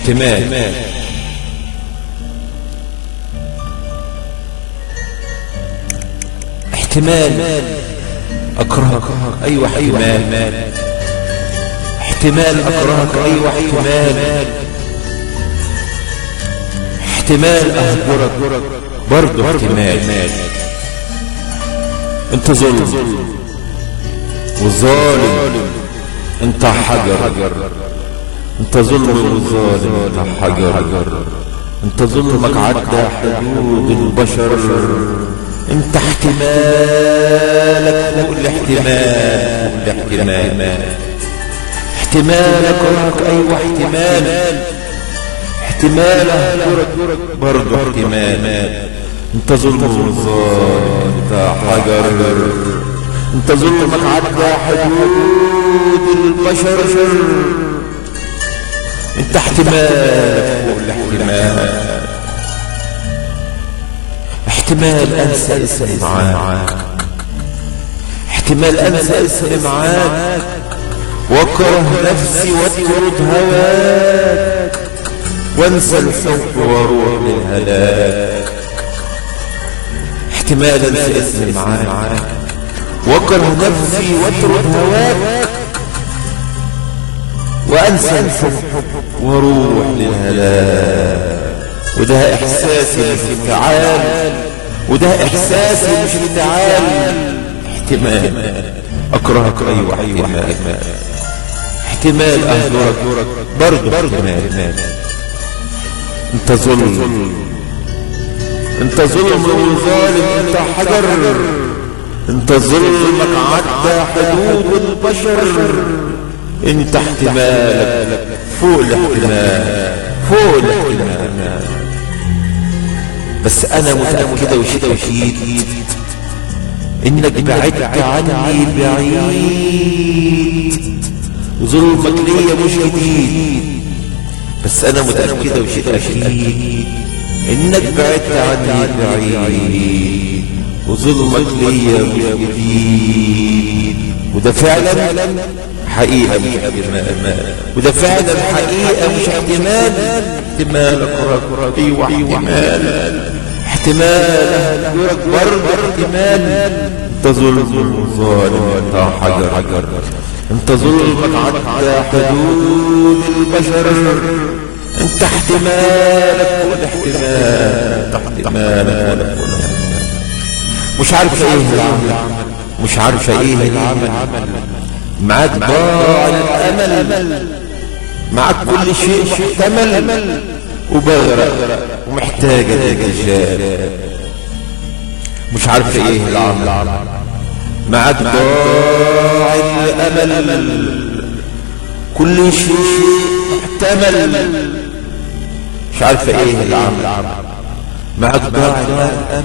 احتمال احتمال اكرهك، ايوه احتمال احتمال اكرهك، ايوه احتمال احتمال اهجرك برضه احتمال. انت ظلم والظالم انت حجر، انت ظلم والظالم انت حجر، انت ظلمك عدى حدود البشر، انت احتمالك فوق الاحتمال، احتمال اكرهك، ايوه احتمال اهجرك برضه احتمال. انت ظلم والظالم انت حجر، انت ظلمك عدى حدود البشر، انت احتمالك فوق الاحتمال. احتمال انسى اسمي معاك، احتمال انسى اسمي معاك واكره نفسي واطرد هواك وانسى الحب واروح للهلاك. احتمال انسى اسمي معاك واكره نفسي واطرد هواك وانسى الحب واروح للهلاك. وده احساسي مش انفعال، وده احساسي مش انفعال. احتمال اكرهك، ايوه احتمال اهجرك برضه احتمال. انت ظلم والظالم انت حجر، انت ظلمك عدى حدود البشر، انت احتمالك فوق الاحتمال. بس انا متأكدة وشيء اكيد انك بعدت عني بعيد، ظلمك ليا مش جديد. بس انا متأكدة وشيء اكيد انك بعدت عني بعيد وظلمك ليا مش جديد. وده فعلا حقيقة مش احتمال، وده فعلا حقيقة مش احتمال. احتمال اكرهك، ايوه احتمال اهجرك برضه احتمال. انت ظلم والظالم انت حجر، انت ظلمك عدى حدود البشر، انت احتمالك فوق الاحتمال. مش عارفة ايه العمل، معاك ضاع الامل، معاك كل شيء محتمل وبغرق ومحتاجة للرجال. مش عارفة ايه العمل، معاك ضاع الامل، كل شيء محتمل. مش عارفة ايه العمل، معاك ضاع الامل،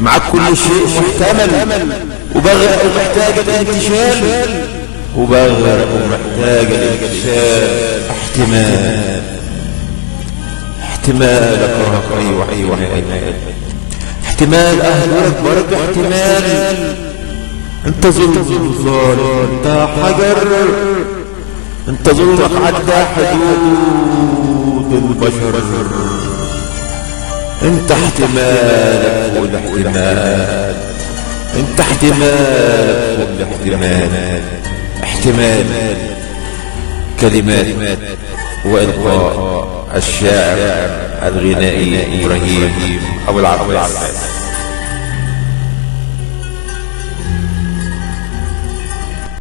معاك كل شيء محتمل وبغرق ومحتاجة للانتشال، وبغرق ومحتاجة للانتشال. احتمال اكرهك، ايوه احتمال اهجرك برضه احتمال. انت ظالم انت حجر، انت ظلمك عدى حدود البشر، انت احتمالك فوق الاحتمال، انت احتمالك فوق الاحتمال. احتمال كلمات وإلقاء الشاعر الغنائي إبراهيم أبو العباس.